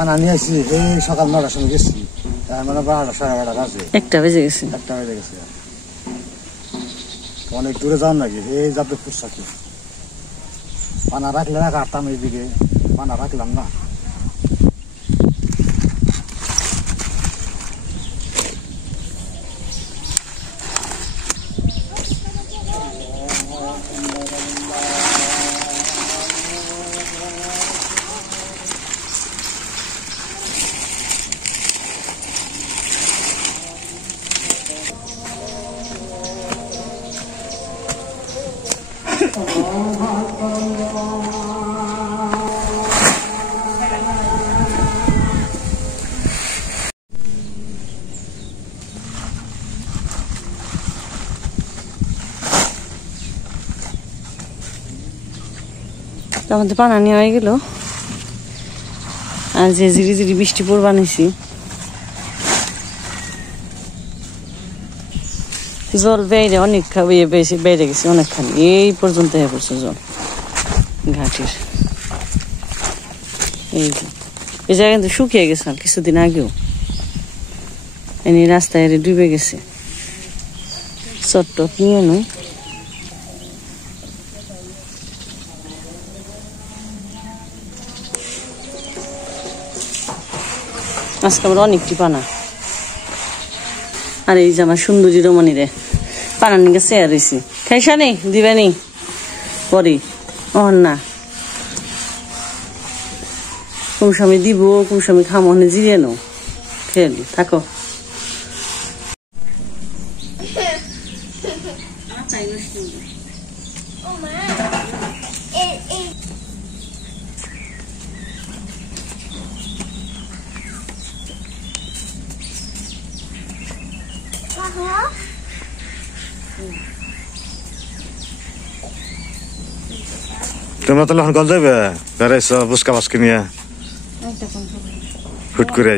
পানা নিয়ে আসছি এই সকাল 9টার সময় গেছি তার মানে 12টা সাড়ে 12টা বাজে 1টা বেজে গেছে অনেক দূরে যান নাকি এই যাবে ফুরসাকি পানা রাখলে না কাটতাম এইদিকে পানা রাখলাম না আমাদের পানা নেওয়া হয়ে গেল আর যে ঝিরি ঝিরি বৃষ্টি পড়বা নিছি জল বেড়ে অনেক বেশি বেড়ে গেছে অনেকখানি এই পর্যন্ত হয়ে পড়ছে জল ঘাটের এই জায়গা কিন্তু শুকিয়ে গেছে আর কিছুদিন আগেও এনে রাস্তায় ডুবে গেছে চট নিয়ে নয় আজকে আমরা অনেকটি পানা আর এই যে আমার সুন্দরী রমণী রে পানা নিয়ে চেয়ার রয়েছি খাইসা নেই দিবে নি পরে না কোন সময় দিব কোন সময় খামো জিরিয়ে নো খেয়ে থাকো তোমরা তাহলে এখন কল যাবে বেড়াইছ বুসকা বাসকে নিয়ে হুট করে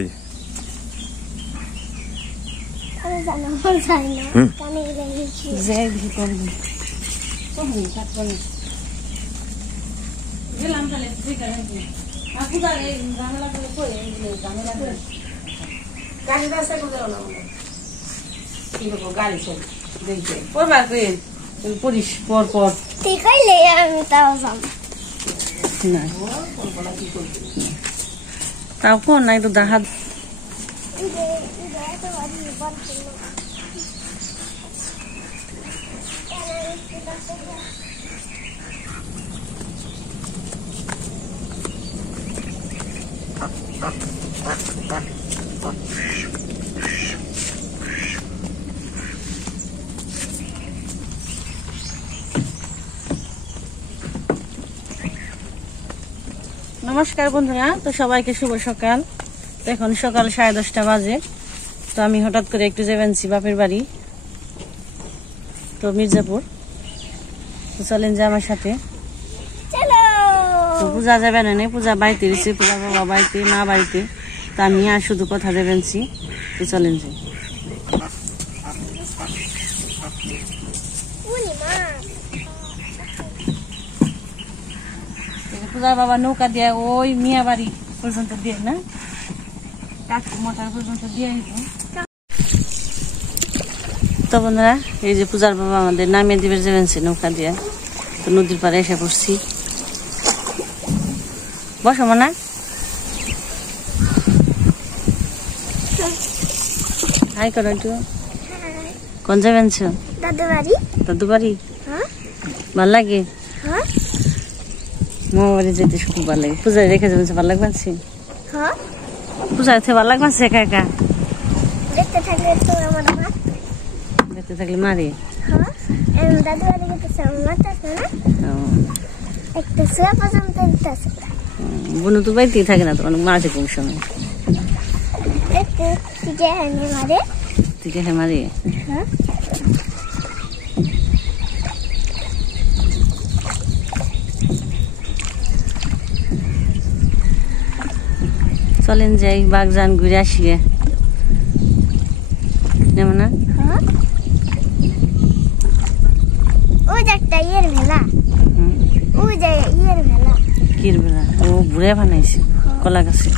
পরিস পর পর তাও কোন না একটু দেখা নমস্কার বন্ধুরা তো সবাইকে শুভ সকাল তো এখন সকাল 10:30 বাজে তো আমি হঠাৎ করে একটু যাবেনছি বাপের বাড়ি তো মির্জাপুর তো চলেন যে আমার সাথে তো পূজা যাবেন না পূজা বাড়িতে রয়েছে পূজা বাবা বাড়িতে মা বাড়িতে তো আমি আর শুধু কথা যাবেনছি তো চলেন যে পূজার বাবা নৌকা দিয়ে ওই মিয়া বাড়ি পর্যন্ত দিয়ে না কাকু মোটার পর্যন্ত দিয়ে তো বন্ধুরা এই যে পূজার বাবা আমাদের নামিয়ে দিবে যাবেন নৌকা দিয়ে তো নদীর পাড়ে এসে পড়ছি বসো মনে হাই করো একটু কোন যাবেন দাদু বাড়ি ভাল লাগে মামা বাড়ি যেতে খুব ভালো লাগে পূজায় রেখে যাবেন ভালো লাগবে পূজায় ভালো লাগবে একা একা দেখতে থাকলে মারি বোন তো বাড়িতেই থাকে না তোমার মাঝে কোন সময় মারি চলেন যাই বাগজান ঘুরে আসি নেমন না কির বেলা ও বুড়ে বানাইছে কলা গাছে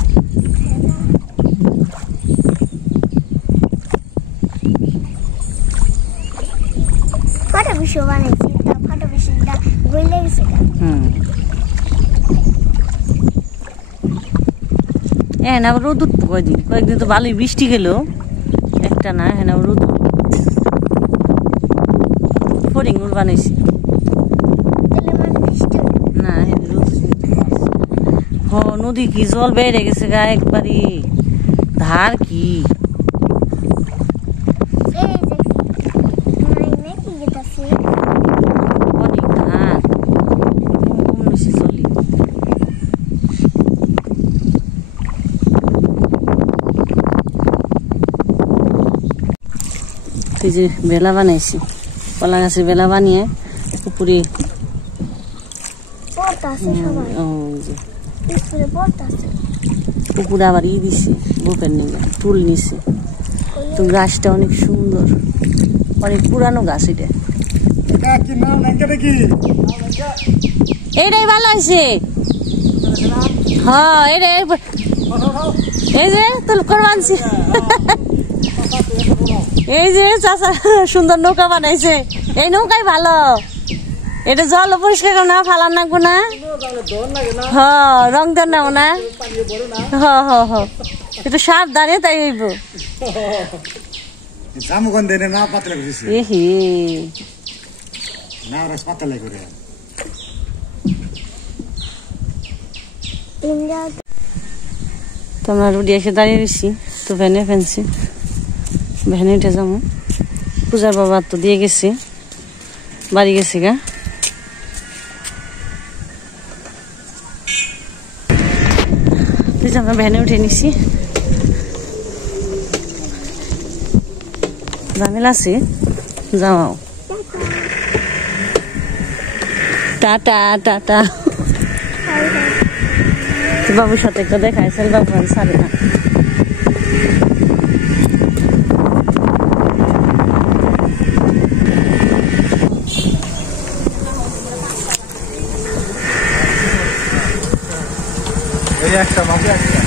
ভিডিও বানাইছি তা ফটো বেশিটা গইলে গেছে না রোদ উঠবো কয়েকদিন তো ভালোই বৃষ্টি গেল একটা না হ্যাঁ না রোদ ফরিং উড় বানাইছি না রোদ নদী কি জল বেড়ে গেছে গা একবারই ধার কি অনেক ধার বেশি চলি এই যে বেলা বানাইছি কলা গাছে বেলা বানিয়ে উপরে উপরে আবার দিছি বুকের নিয়ে টুল নিছি তো গাছটা অনেক সুন্দর অনেক পুরানো গাছ এটা এইটাই ভালো হয়েছে হ্যাঁ এইটাই এই যে তুল করবানছি এই যে চাচা সুন্দর নৌকা বানাইছে এই নৌকাই ভালো এটা জল পরিষ্কার করে না ফালার নাকবো না রং দেন নাও না একটু সাবধানে তাই হইব তোমরা রুডি এসে দাঁড়িয়ে রয়েছি তো ভ্যানে ফেনছি ভ্যানে উঠে যাবো পূজার বাবা তো দিয়ে গেছে বাড়ি গেছে গা আমরা ভ্যানে উঠে নিছি ঝামেলা আছে যাও টাটা টাটা বাবুর সাথে একটা দেখাইছেন বাবু সারে না একটা বাকি একটা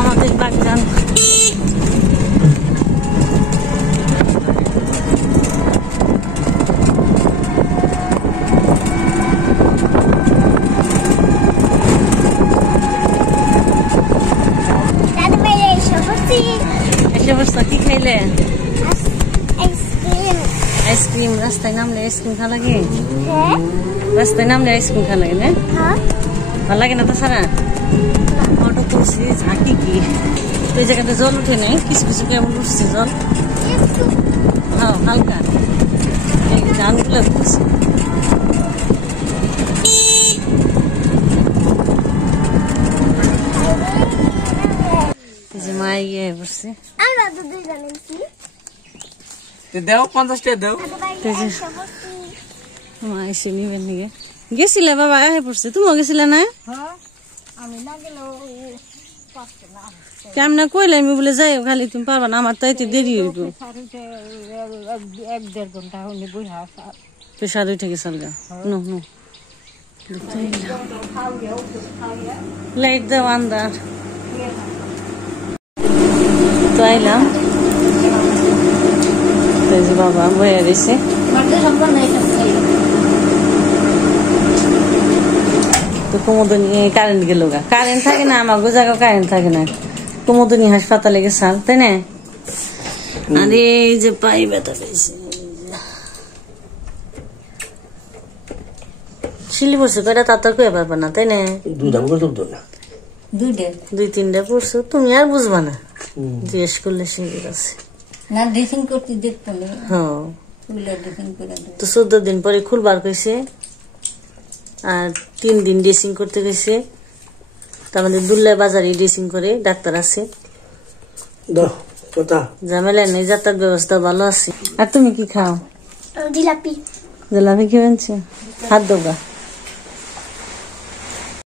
আমাদের বাগান এসে বসছো কি খাইলে আইসক্রিম রাস্তায় নামলে আইসক্রিম খাওয়া লাগে রাস্তায় নামলে আইসক্রিম খাওয়া লাগে না ভালো লাগে না তো সারা অটো করছি ঝাঁকি কি তো এই জায়গাটা জল উঠে নেই কিছু কিছু কেমন উঠছে জল হ্যাঁ হালকা এই ধানগুলো উঠছে যে মা ইয়ে বসছে দেও 50 টাকা দেও মা এসে নিবেন নিগে গেছিলে বাবা আগে পড়ছে তুমিও গেছিলে না আমি না গেলেও কেমন কইলে আমি বলে যাই খালি তুমি পারবা না আমার তাইতে দেরি হইব এক দেড় ঘন্টা হলে বইয়া প্রেশার উঠে গেছে আলগা নো নো লাইট দাও আন্দার তো আইলাম বাবা বইয়া রয়েছে তো কুমুদনি কারেন্ট গেল গা কারেন্ট থাকে না আমার জায়গা কারেন্ট থাকে না কুমুদনি হাসপাতালে গেছাল তাই না আর এই যে পাই ব্যথা পেয়েছে শিলি পড়ছে কয়টা তার কয়ে পারবা না তাই না দুই তিনটা পড়ছো তুমি আর বুঝবা না জিজ্ঞেস করলে শিবির আছে না ড্রেসিং করতে দেখতো না হ্যাঁ ড্রেসিং করে তো 14 দিন পরে খুলবার কইছে আর 3 দিন ড্রেসিং করতে গেছে তার মধ্যে দুল্লাই বাজারে ড্রেসিং করে ডাক্তার আছে ঝামেলা নেই যাতায়াত ব্যবস্থা ভালো আছে আর তুমি কি খাও জিলাপি জিলাপি কি বানছো হাত দোগা